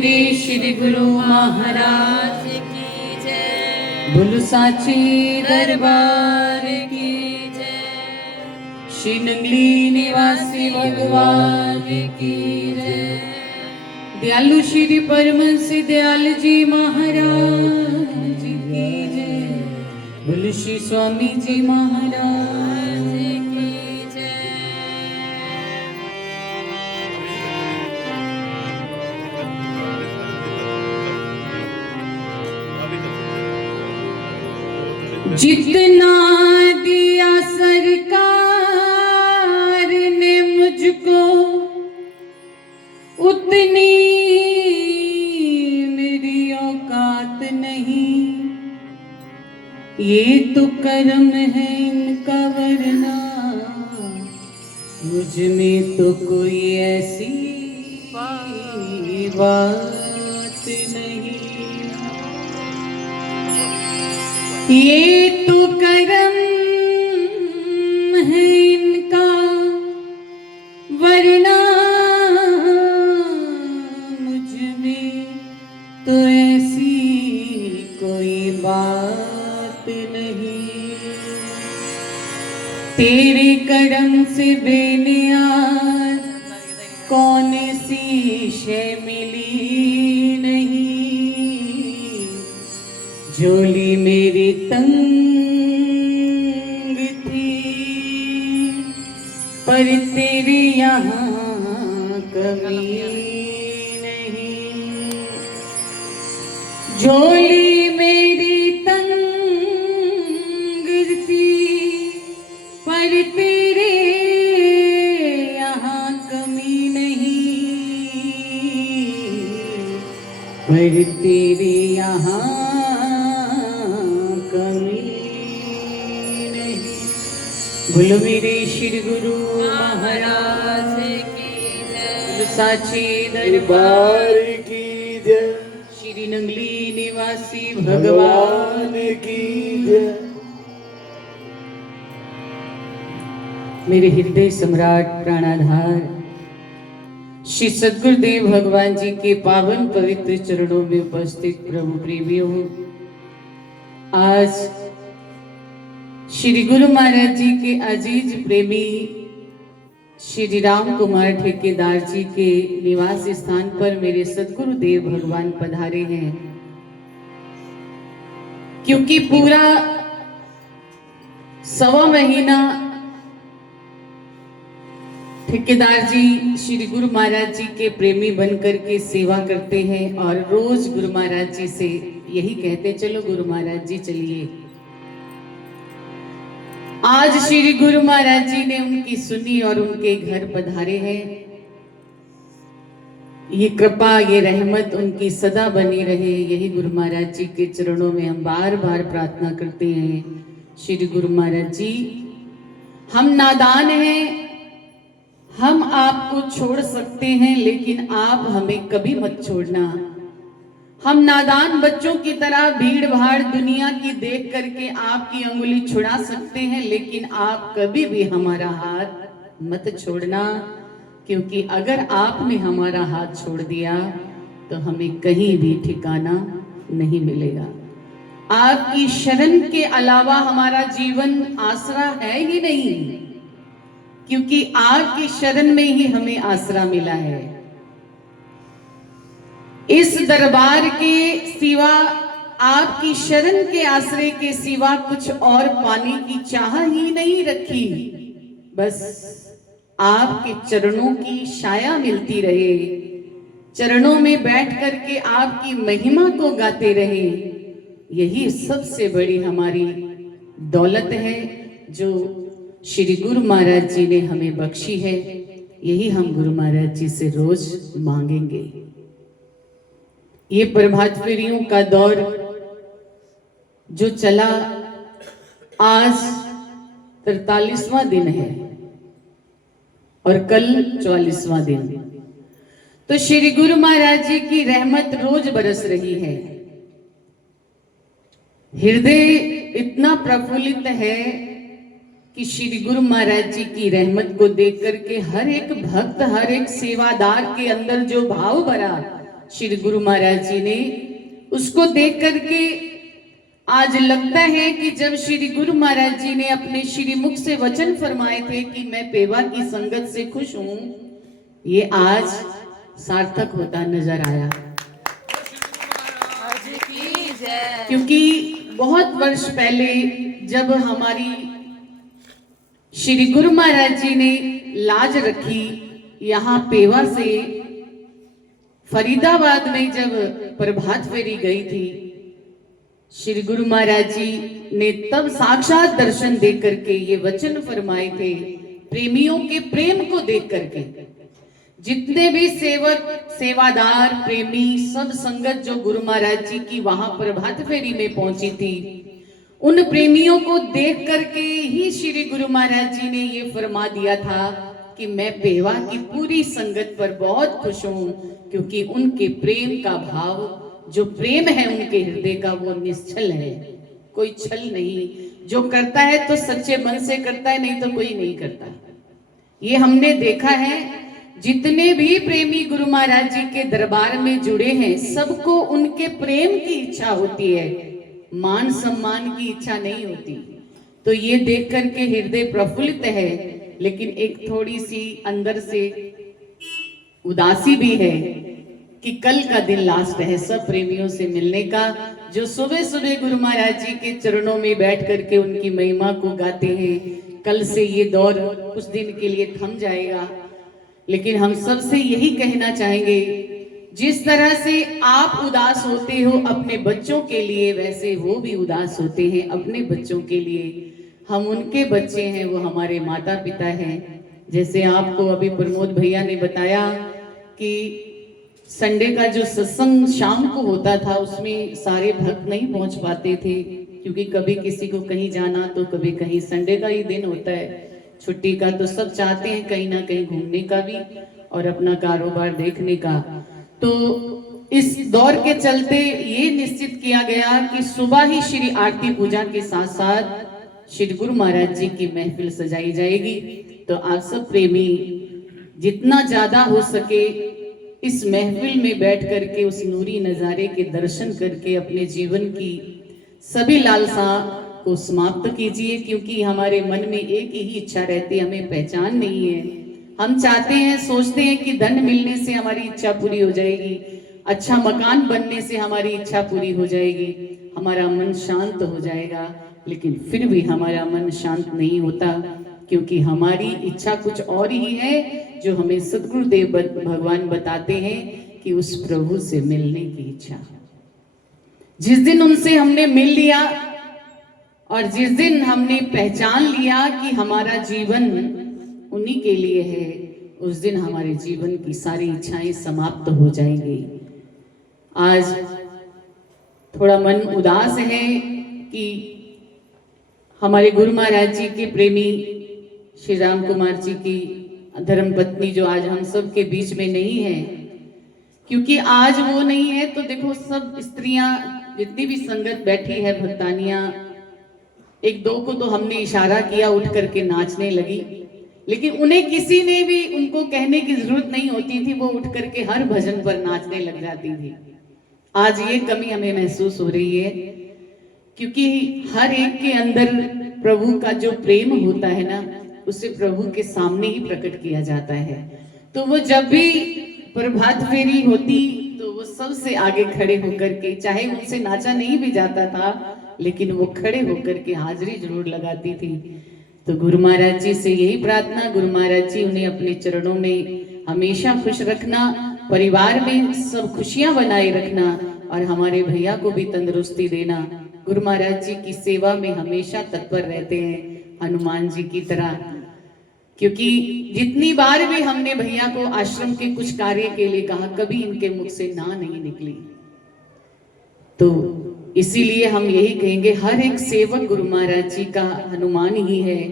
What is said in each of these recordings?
श्री गुरु महाराज की जय। बोलो साचे दरबार की जय। श्री नंगली निवासी भगवान की जय। दयालु श्री परमहंस दयाल जी महाराज की जय। बोलो श्री स्वामी जी महाराज की जय। जितना दिया सरकार ने मुझको उतनी मेरी औकात नहीं। ये तो कर्म है इनका, वरना मुझ में तो कोई ऐसी बात नहीं। ये तो कर्म है इनका, वरना मुझ में तो ऐसी कोई बात नहीं। तेरे कर्म से बेनियाज कौन सी शय मिली नहीं। झोली मेरी तंग थी, पर तेरे यहाँ कमी नहीं। झोली मेरी तंग थी, पर तेरे यहाँ कमी नहीं। पर तेरे यहाँ बोलो मेरे श्री गुरु महाराज की जय। साचे दरबार की जय। श्री नंगली निवासी भगवान की जय। मेरे हृदय सम्राट प्राणाधार श्री सद्गुरुदेव भगवान जी के पावन पवित्र चरणों में उपस्थित प्रभु प्रेमियों, आज श्री गुरु महाराज जी के अजीज प्रेमी श्री राम कुमार ठेकेदार जी के निवास स्थान पर मेरे सद्गुरुदेव भगवान पधारे हैं। क्योंकि पूरा सवा महीना ठेकेदार जी श्री गुरु महाराज जी के प्रेमी बनकर के सेवा करते हैं और रोज गुरु महाराज जी से यही कहते, चलो गुरु महाराज जी चलिए। आज श्री गुरु महाराज जी ने उनकी सुनी और उनके घर पधारे हैं। ये कृपा, ये रहमत उनकी सदा बनी रहे, यही गुरु महाराज जी के चरणों में हम बार बार प्रार्थना करते हैं। श्री गुरु महाराज जी, हम नादान हैं, हम आपको छोड़ सकते हैं, लेकिन आप हमें कभी मत छोड़ना। हम नादान बच्चों की तरह भीड़ भाड़ दुनिया की देख करके आपकी अंगुली छुड़ा सकते हैं, लेकिन आप कभी भी हमारा हाथ मत छोड़ना। क्योंकि अगर आपने हमारा हाथ छोड़ दिया तो हमें कहीं भी ठिकाना नहीं मिलेगा। आपकी शरण के अलावा हमारा जीवन आसरा है ही नहीं, क्योंकि आपकी शरण में ही हमें आसरा मिला है। इस दरबार के सिवा, आपकी शरण के आश्रय के सिवा कुछ और पाने की चाह ही नहीं रखी। बस आपके चरणों की छाया मिलती रहे, चरणों में बैठ करके आपकी महिमा को गाते रहे। यही सबसे बड़ी हमारी दौलत है जो श्री गुरु महाराज जी ने हमें बख्शी है। यही हम गुरु महाराज जी से रोज मांगेंगे। ये प्रभात फेरियों का दौर जो चला, आज 43वां दिन है और कल 44वां दिन। तो श्री गुरु महाराज जी की रहमत रोज बरस रही है। हृदय इतना प्रफुल्लित है कि श्री गुरु महाराज जी की रहमत को देख करके हर एक भक्त, हर एक सेवादार के अंदर जो भाव भरा, श्री गुरु महाराज जी ने, उसको देख करके आज लगता है कि जब श्री गुरु महाराज जी ने अपने श्री मुख से वचन फरमाए थे कि मैं पेवा की संगत से खुश हूं, ये आज सार्थक होता नजर आया। क्योंकि बहुत वर्ष पहले जब हमारी श्री गुरु महाराज जी ने लाज रखी, यहाँ पेवा से फरीदाबाद में जब प्रभात फेरी गई थी, श्री गुरु महाराज जी ने तब साक्षात दर्शन देख करके ये वचन फरमाए थे, प्रेमियों के प्रेम को देख करके जितने भी सेवक सेवादार प्रेमी सब संगत जो गुरु महाराज जी की वहां प्रभात फेरी में पहुंची थी, उन प्रेमियों को देख करके ही श्री गुरु महाराज जी ने ये फरमा दिया था कि मैं पेवा की पूरी संगत पर बहुत खुश हूं, क्योंकि उनके प्रेम का भाव, जो प्रेम है उनके हृदय का, वो निश्चल है, कोई छल नहीं। जो करता है तो सच्चे मन से करता है, नहीं तो कोई नहीं करता। ये हमने देखा है, जितने भी प्रेमी गुरु महाराज जी के दरबार में जुड़े हैं, सबको उनके प्रेम की इच्छा होती है, मान सम्मान की इच्छा नहीं होती। तो ये देख करके हृदय प्रफुल्लित है, लेकिन एक थोड़ी सी अंदर से उदासी भी है कि कल का दिन लास्ट है सब प्रेमियों से मिलने का, जो सुबह सुबह गुरु महाराज जी के चरणों में बैठ करके उनकी महिमा को गाते हैं। कल से ये दौर कुछ दिन के लिए थम जाएगा, लेकिन हम सबसे यही कहना चाहेंगे, जिस तरह से आप उदास होते हो अपने बच्चों के लिए, वैसे वो भी उदास होते हैं अपने बच्चों के लिए। हम उनके बच्चे हैं, वो हमारे माता पिता हैं। जैसे आपको अभी प्रमोद भैया ने बताया कि संडे का जो सत्संग शाम को होता था, उसमें सारे भक्त नहीं पहुंच पाते थे, क्योंकि कभी किसी को कहीं जाना तो कभी कहीं, संडे का ही दिन होता है छुट्टी का, तो सब चाहते हैं कहीं ना कहीं घूमने का भी और अपना कारोबार देखने का। तो इस दौर के चलते ये निश्चित किया गया कि सुबह ही श्री आरती पूजा के साथ साथ श्री गुरु महाराज जी की महफिल सजाई जाएगी। तो आप सब प्रेमी जितना ज्यादा हो सके इस महफिल में बैठ करके उस नूरी नजारे के दर्शन करके अपने जीवन की सभी लालसा को समाप्त कीजिए, क्योंकि हमारे मन में एक ही इच्छा रहती है, हमें पहचान नहीं है। हम चाहते हैं, सोचते हैं कि धन मिलने से हमारी इच्छा पूरी हो जाएगी, अच्छा मकान बनने से हमारी इच्छा पूरी हो जाएगी, हमारा मन शांत हो जाएगा, लेकिन फिर भी हमारा मन शांत नहीं होता, क्योंकि हमारी इच्छा कुछ और ही है, जो हमें सद्गुरुदेव भगवान बताते हैं कि उस प्रभु से मिलने की इच्छा। जिस दिन उनसे हमने मिल लिया और जिस दिन हमने पहचान लिया कि हमारा जीवन उन्हीं के लिए है, उस दिन हमारे जीवन की सारी इच्छाएं समाप्त हो जाएंगी। आज थोड़ा मन उदास है कि हमारे गुरु महाराज जी के प्रेमी श्री राम कुमार जी की धर्मपत्नी जो आज हम सब के बीच में नहीं है, क्योंकि आज वो नहीं है तो देखो सब स्त्रियां जितनी भी संगत बैठी है भक्तानियां, एक दो को तो हमने इशारा किया उठ करके नाचने लगी, लेकिन उन्हें किसी ने भी उनको कहने की जरूरत नहीं होती थी, वो उठ करके हर भजन पर नाचने लग जाती थी। आज ये कमी हमें महसूस हो रही है, क्योंकि हर एक के अंदर प्रभु का जो प्रेम होता है ना, उसे प्रभु के सामने ही प्रकट किया जाता है। तो वो जब भी प्रभात फेरी होती तो वो सबसे आगे खड़े होकर के, चाहे उनसे नाचा नहीं भी जाता था, लेकिन वो खड़े होकर के हाजिरी जरूर लगाती थी। तो गुरु महाराज जी से यही प्रार्थना, गुरु महाराज जी उन्हें अपने चरणों में हमेशा खुश रखना, परिवार में सब खुशियां बनाए रखना और हमारे भैया को भी तंदुरुस्ती देना। गुरु महाराज जी की सेवा में हमेशा तत्पर रहते हैं हनुमान जी की तरह, क्योंकि जितनी बार भी हमने भैया को आश्रम के कुछ कार्य के लिए कहा, कभी इनके मुख से ना नहीं निकली। तो इसीलिए हम यही कहेंगे, हर एक सेवक गुरु महाराज जी का हनुमान ही है,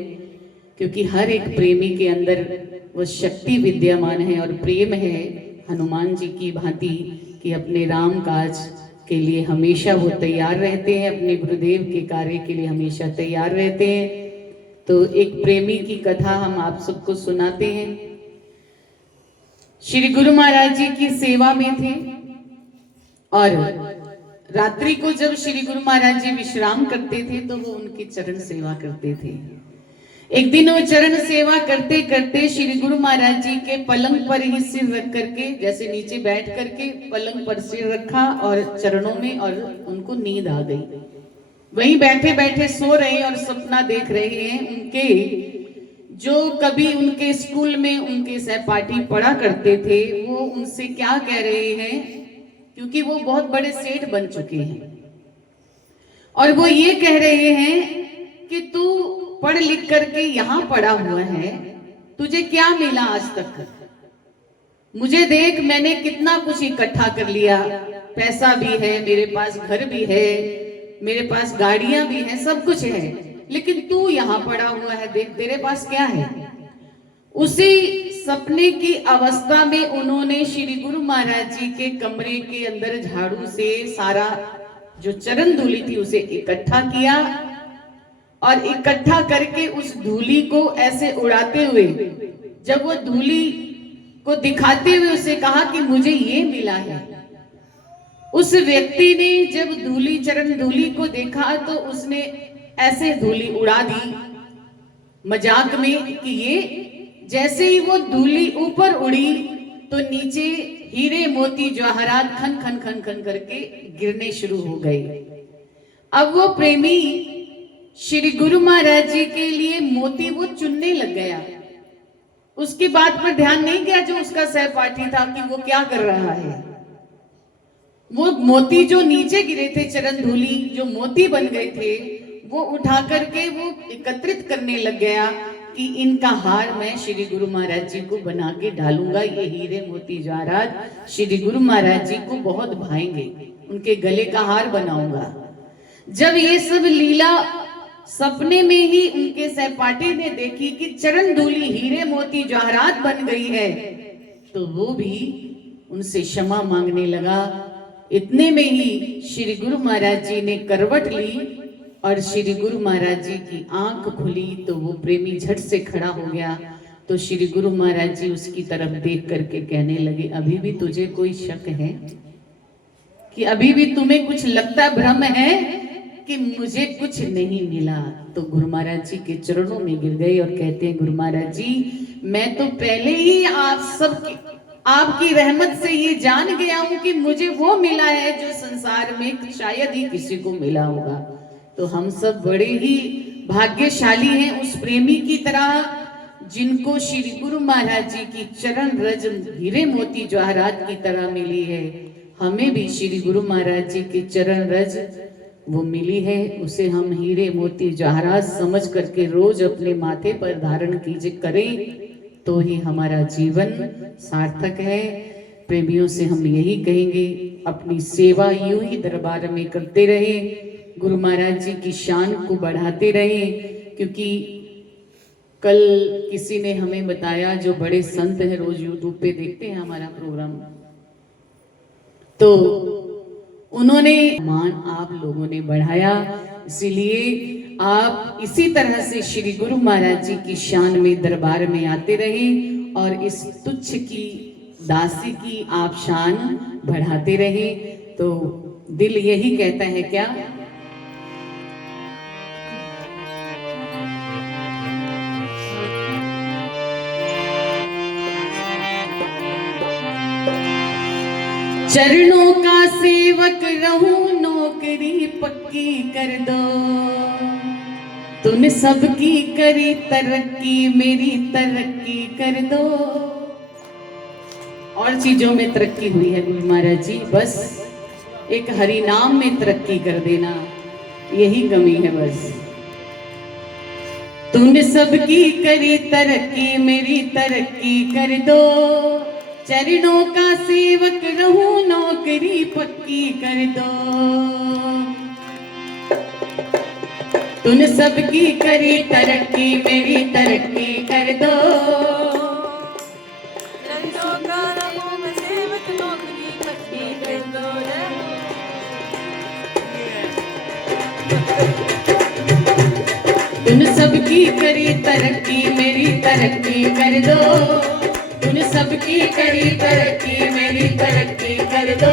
क्योंकि हर एक प्रेमी के अंदर वो शक्ति विद्यमान है और प्रेम है हनुमान जी की भांति कि अपने राम काज के लिए हमेशा वो तैयार रहते हैं, अपने गुरुदेव के कार्य के लिए हमेशा तैयार रहते हैं। तो एक प्रेमी की कथा हम आप सबको सुनाते हैं। श्री गुरु महाराज जी की सेवा में थे और रात्रि को जब श्री गुरु महाराज जी विश्राम करते थे तो वो उनकी चरण सेवा करते थे। एक दिन वो चरण सेवा करते करते श्री गुरु महाराज जी के पलंग पर ही सिर रख करके, जैसे नीचे बैठ करके पलंग पर सिर रखा और चरणों में, और उनको नींद आ गई। वहीं बैठे बैठे सो रहे और सपना देख रहे हैं। उनके जो कभी उनके स्कूल में उनके सहपाठी पढ़ा करते थे वो उनसे क्या कह रहे हैं, क्योंकि वो बहुत बड़े सेठ बन चुके हैं, और वो ये कह रहे हैं कि तू पढ़ लिख करके यहाँ पढ़ा हुआ है, तुझे क्या मिला आज तक? मुझे देख, मैंने कितना कुछ इकट्ठा कर लिया, पैसा भी है मेरे पास, घर भी है मेरे पास, गाड़ियां भी हैं, सब कुछ है, लेकिन तू यहाँ पड़ा हुआ है, देख तेरे पास क्या है। उसी सपने की अवस्था में उन्होंने श्री गुरु महाराज जी के कमरे के अंदर झाड़ू से सारा जो चरण धूली थी उसे इकट्ठा किया, और इकट्ठा करके उस धूली को ऐसे उड़ाते हुए, जब वो धूली को दिखाते हुए उसे कहा कि मुझे ये मिला है। उस व्यक्ति ने जब धूली, चरण धूली को देखा तो उसने ऐसे धूली उड़ा दी मजाक में कि ये, जैसे ही वो धूली ऊपर उड़ी तो नीचे हीरे मोती जवाहरात खन खन खन खन करके गिरने शुरू हो गए। अब वो प्रेमी श्री गुरु महाराज जी के लिए मोती वो चुनने लग गया। उसकी बात पर ध्यान नहीं गया जो उसका सहपाठी था कि वो क्या कर रहा है। वो मोती जो नीचे गिरे थे, चरण धूली जो मोती बन गए थे, वो उठा करके वो एकत्रित करने लग गया कि इनका हार मैं श्री गुरु महाराज जी को बना के डालूंगा। ये हीरे मोती जवाहरात श्री गुरु महाराज जी को बहुत भाएंगे, उनके गले का हार बनाऊंगा। जब ये सब लीला सपने में ही उनके सहपाठी ने देखी कि चरण धूली हीरे मोती जवाहरात बन गई है, तो वो भी उनसे क्षमा मांगने लगा। इतने में ही श्री गुरु महाराज जी ने करवट ली और श्री गुरु महाराज जी की आंख खुली तो वो प्रेमी झट से खड़ा हो गया। तो श्री गुरु महाराज जी उसकी तरफ देख करके कहने लगे, अभी भी तुझे कोई शक है कि अभी भी तुम्हें कुछ लगता भ्रम है कि मुझे कुछ नहीं मिला? तो गुरु महाराज जी के चरणों में गिर गए और कहते हैं, गुरु महाराज जी, मैं तो पहले ही आपकी रहमत से ये जान गया हूं कि मुझे वो मिला है जो संसार में शायद ही किसी को मिला होगा। तो हम सब बड़े ही भाग्यशाली हैं उस प्रेमी की तरह जिनको श्री गुरु महाराज जी की चरण रज हीरे मोती जवाहरात की तरह मिली है। हमें भी श्री गुरु महाराज जी की चरण रज वो मिली है, उसे हम हीरे मोती जवाहरात समझ करके रोज अपने माथे पर धारण कीजिए करें तो ही हमारा जीवन सार्थक है। प्रेमियों से हम यही कहेंगे, अपनी सेवा यूं ही दरबार में करते रहे, गुरु महाराज जी की शान को बढ़ाते रहे। क्योंकि कल किसी ने हमें बताया, जो बड़े संत हैं रोज यूट्यूब पे देखते हैं हमारा प्रोग्राम, तो उन्होंने मान आप लोगों ने बढ़ाया। इसीलिए आप इसी तरह से श्री गुरु महाराज जी की शान में दरबार में आते रहे और इस तुच्छ की दासी की आप शान बढ़ाते रहे। तो दिल यही कहता है क्या, चरणों का सेवक रहूं, नौकरी पक्की कर दो, तूने सबकी करी तरक्की, मेरी तरक्की कर दो। और चीजों में तरक्की हुई है गुरु महाराज जी, बस एक हरि नाम में तरक्की कर देना, यही कमी है बस। तूने सबकी करी तरक्की, मेरी तरक्की कर दो, चरणों का सेवक रहूं, नौकरी पक्की कर दो। तूने सबकी करी तरक्की, मेरी तरक्की कर दो, चरणों का रहूं मैं सेवक, नौकरी पक्की कर दो। तूने सबकी करी तरक्की, मेरी तरक्की कर दो, तूने सबकी करी तरक्की, मेरी तरक्की कर दो,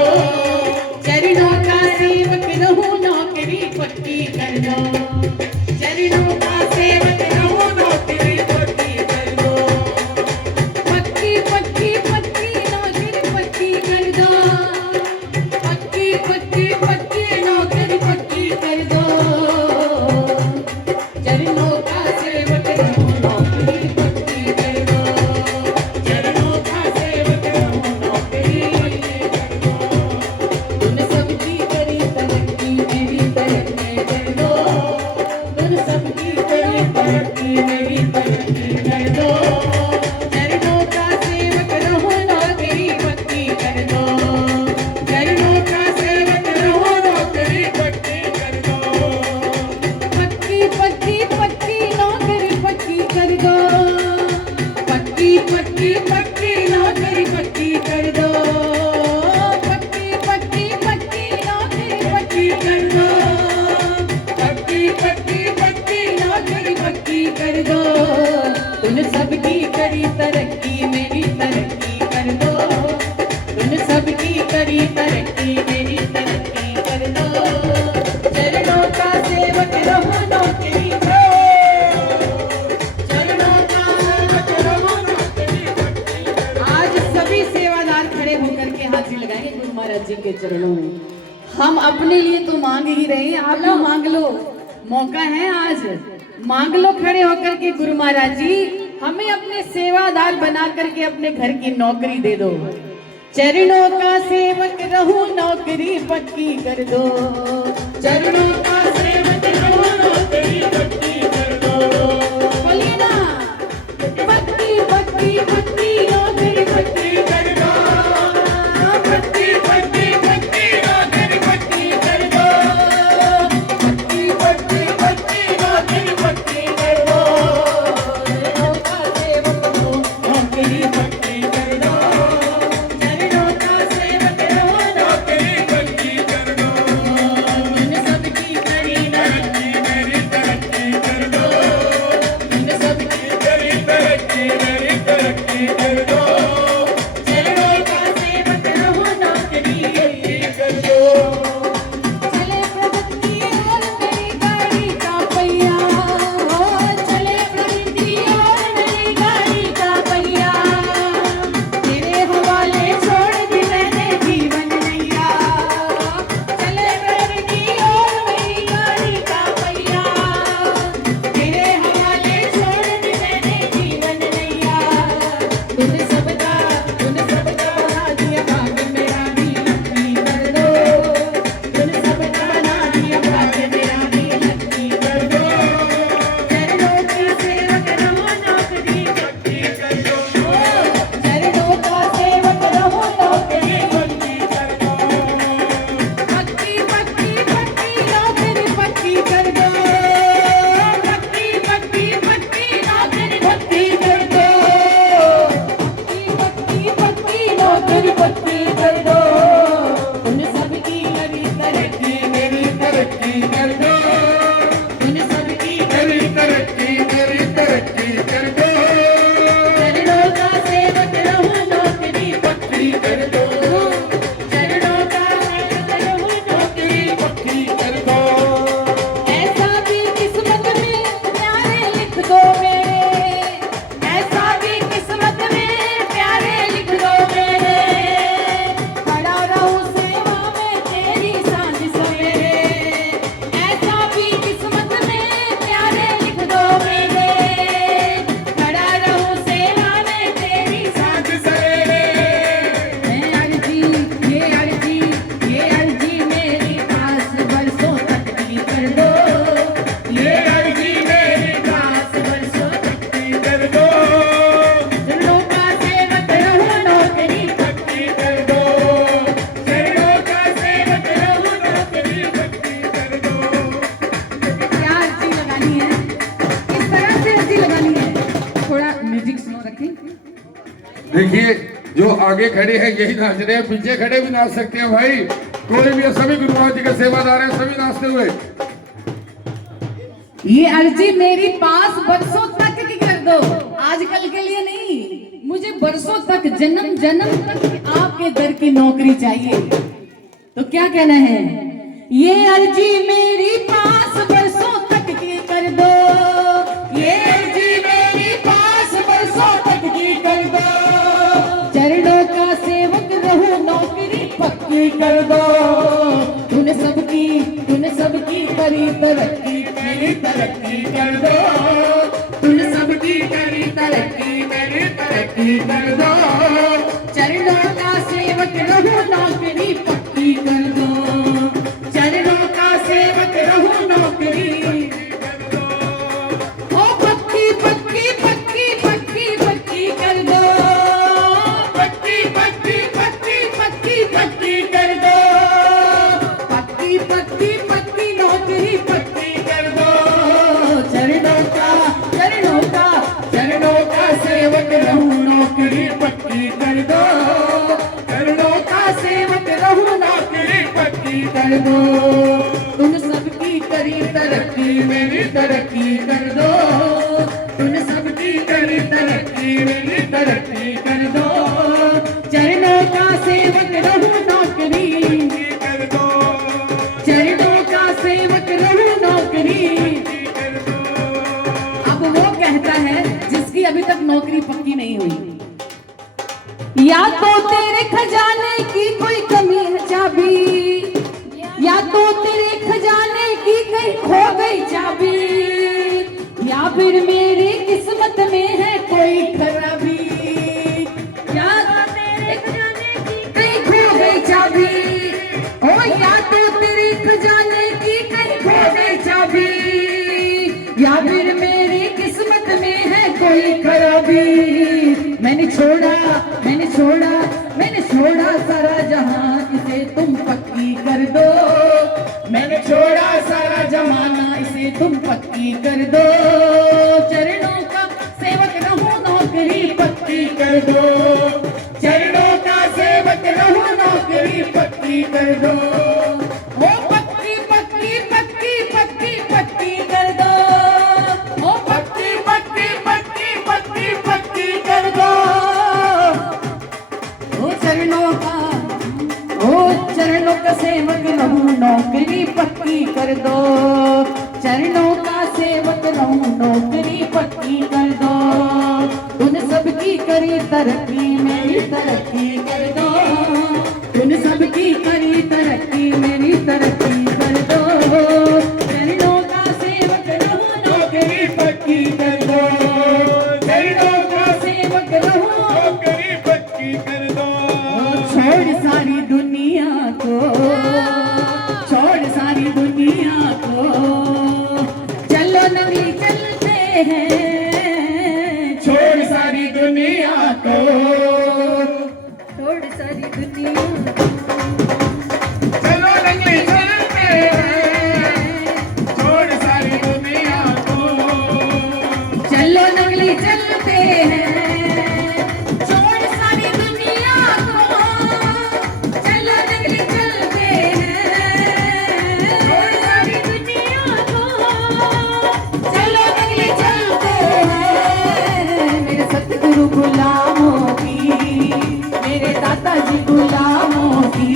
के चरणों में। हम अपने लिए तो मांग ही रहे हैं, आप भी मांग लो, मौका है आज, मांग लो खड़े होकर के गुरु महाराज जी हमें अपने सेवादार बना करके अपने घर की नौकरी दे दो। चरणों का सेवक रहूं नौकरी पक्की कर दो, चरणों का सेवक रहूं नौकरी पक्की कर दो। बोलिए ना, पक्की पक्की पक्की नौकरी पक्की कर दो, पक्की पक्की पक्की नौकरी पक्की कर दो, पक्की पक्की पक्की नौकरी पक्की कर दो। चरणों का सेवक रहूं नौकरी पक्की कर दो, चरणों का सेवक रहूं नौकरी पक्की कर दो। इन सबकी करी तरक्की मेरी तरक्की कर दो, इन सबकी करी तरक्की मेरी तरक्की कर दो। चरणों का सेवक रहूं नौकरी पक्की कर दो। चले प्रगति और मेरी गाड़ी का पहिया, हो चले प्रगति और मेरी गाड़ी का पहिया। तेरे हवाले छोड़ दी मैंने जीवन नैया, चले प्रगति और मेरी गाड़ी का पहिया। तेरे हवाले छोड़ दी मैंने जीवन नैया। तूने सबका बना दिया भाग्य मेरा भी लक्की कर दो, तूने सबका बना दिया भाग्य मेरा भी लक्की कर दो। चरणों की सेवक रहो नौकरी पक्की कर दो, चरणों का सेवक रहो नौकरी पक्की कर दो। पक्की पक्की पक्की नौकरी पक्की कर दो, पक्की पक्की पक्की नौकरी पक्की कर दो, पक्की पक्की नौकरी पक्की कर दो। उन सबकी करी तरक्की मेरी तरक्की कर दो, उन सबकी करी तरक्की मेरी तरक्की कर दो। चरणों का सेवक रहूं नौकरी पक्की कर दो, चरणों का सेवक रहूं नौकरी पक्की कर दो। ऐसा भी किस्मत में प्यारे लिख दो मेरे, ऐसा भी किस्मत में प्यारे लिख दो मेरे। खड़ा रहूं सेवा में तेरी सांझ सवेरे, ऐसा भी किस्मत में प्यारे लिख दो मेरे। खड़ा रहूं सेवा में तेरी सांझ सवेरे। ये अर्जी मेरी पास बरसों तक की कर दो, ये अर्जी मेरी पास बरसों तक की कर दो। चरणों का सेवक रहूं नौकरी पक्की कर दो, चरणों का सेवक रहूं नौकरी पक्की कर दो। क्या अर्जी लगानी है, किस तरह से अर्जी लगानी है, थोड़ा म्यूजिक स्लो रखें। देखिए जो आगे खड़े हैं यही नाच रहे हैं, पीछे खड़े भी नाच सकते हैं भाई, कोई भी है, सभी गुरु महाराज जी के सेवादार हैं, सभी नाचते हुए। ये अर्जी मेरी पास बरसों तक की कर दो, आजकल के लिए नहीं, मुझे बरसों तक जन्म जन्म तक आपके दर की नौकरी चाहिए। तो क्या कहना है, ये अर्जी मेरी पास बरसों तक की कर दो, ये अर्जी मेरी पास बरसों तक की कर दो। चरणों का सेवक रहूं नौकरी पक्की कर दो। तूने सबकी करी तरक्की मेरी तरक्की कर दो, तूने सबकी करी तरक्की मेरी तरक्की कर दो। चरणों का सेवक रहूं नौकरी पक्की कर दो, चरणों का सेवक रहूं नौकरी कर दो। ओ पक्की पक्की पक्की पक्की पक्की कर दो, पक्की पक्की पक्की पक्की पक्की कर दो, पक्की पक्की पक्की नौकरी पक्की कर दो। चरणों का सेवक रहूं नौकरी पक्की कर दो, चरणों का सेवक रहूं नौकरी पक्की कर दो। तुम सबकी करी तरक्की मेरी तरक्की कर दो, तुम सबकी करी तरक्की मेरी तरक्की कर दो। चरणों का सेवक रहूं नौकरी कर दो, चरणों का सेवक रहूं नौकरी कर दो। अब वो कहता है जिसकी अभी तक नौकरी पक्की नहीं हुई, या तो तेरे खजाने की कोई कमी है चाबी कहीं खो गई चाबी, या फिर मेरी किस्मत में है कोई खराबी। या तेरे खजाने की कहीं खो गई चाबी, ओ या तो तेरे खजाने की कहीं खो गई चाबी, या फिर मेरी किस्मत में है कोई खराबी। मैंने छोड़ा सारा जहां, इसे तुम पक्की कर दो। मैंने छोड़ा सारा जमाना, इसे तुम पक्की कर दो। चरणों का सेवक रहूं, नौकरी पक्की कर दो। चरणों का सेवक रहूं, नौकरी पक्की कर दो। वो पक्की पक्की पक्की पक्की पक्की कर दो। वो पक्की पक्की पक्की पक्की पक्की कर दो। चरणों का सेवक रहूं, नौकरी पक्की कर दो। चरणों का सेवक रहूं, नौकरी पक्की कर दो। उन सबकी करी तरक्की, मेरी तरक्की कर दो। उन सबकी करी तरक्की, मेरी तरक्की कर दो। चरणों का सेवक रहूं, नौकरी पक्की कर दो। चरणों का सेवक रहूं, नौकरी पक्की कर दो। छोड़ सारी दुनिया को, छोड़ सारी दुनिया को, चलो नगरी चलते हैं। छोड़ सारी दुनिया को, छोड़ सारी दुनिया को, चलो नगरी चलते हैं। छोड़ सारी दुनिया को, चलो नगरी चलते हैं। गुलामों की, मेरे दादाजी गुलामों की,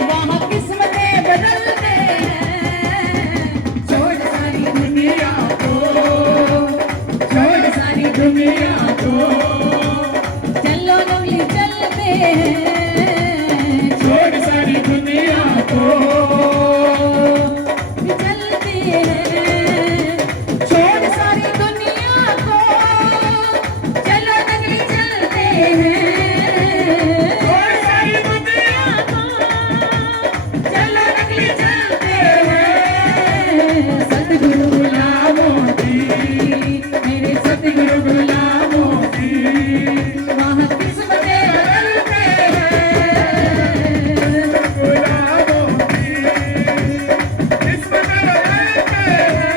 वहाँ किस्मतें बदलते हैं। छोड़ सारी दुनिया को, छोड़ सारी दुनिया को, चलो नगली चलते हैं। छोड़ सारी दुनिया को, चलते हैं। छोड़ सारी दुनिया को, चलो नगली चलते हैं। छोड़ सारी दुनिया को, चलो नगली चलते हैं। सतगुरु गुलामों की, मेरे सतगुरु गुलामों की, वहाँ किस्मतें बदलते हैं। गुलामों की किस्मतें बदलते हैं।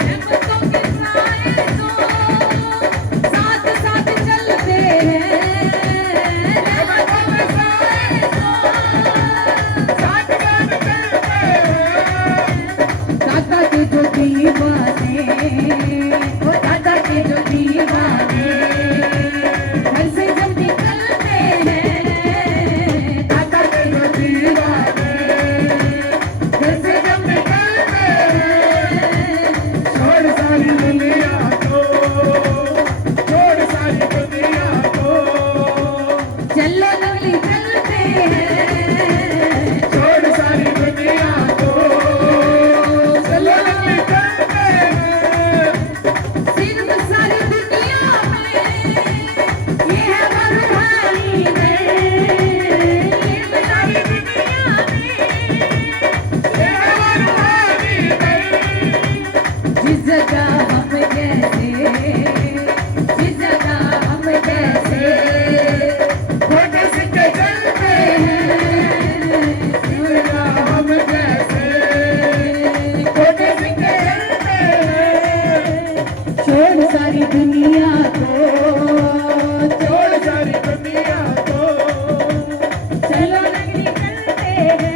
नेमतों के साए को साथ साथ चलते हैं। नेमतों के साए को साथ साथ चलते हैं। दादा के जो दीवाने, वो दादा के जो दीवाने, घर से जब निकलते हैं। दादा के जो दीवाने, घर से जब निकलते हैं। छोड़ सारी दुनिया को, छोड़ सारी दुनिया को, चलो नगली चलते हैं। छोड़ सारी दुनिया को, चलो नगली चलते हैं। सिर्फ सारी दुनिया में ये है बदहाली में। सिर्फ सारी दुनिया में ये है बदहाली में। जिस जगह हम जैसे, जिस जगह हम जैसे खोटे सिक्के चलते हैं। जिस जगह हम जैसे खोटे सिक्के चलते हैं। छोड़ सारी दुनिया को, छोड़ सारी दुनिया को, चलो नगरी चलते हैं।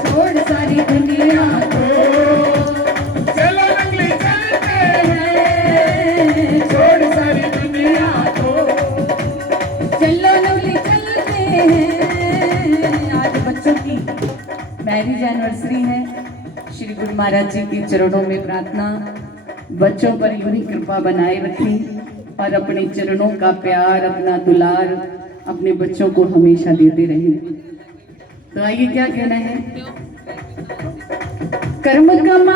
छोड़ सारी दुनिया को, चलो नगली चलते हैं। छोड़ सारी दुनिया को, चलो नगली चलते हैं। आज बच्चों की मैरिज एनिवर्सरी है। श्री गुरु महाराज जी के चरणों में प्रार्थना, बच्चों पर यूं ही कृपा बनाए रखें और अपने चरणों का प्यार, अपना दुलार अपने बच्चों को हमेशा देते रहें। तो आइए क्या कहना है। कर्म कमाए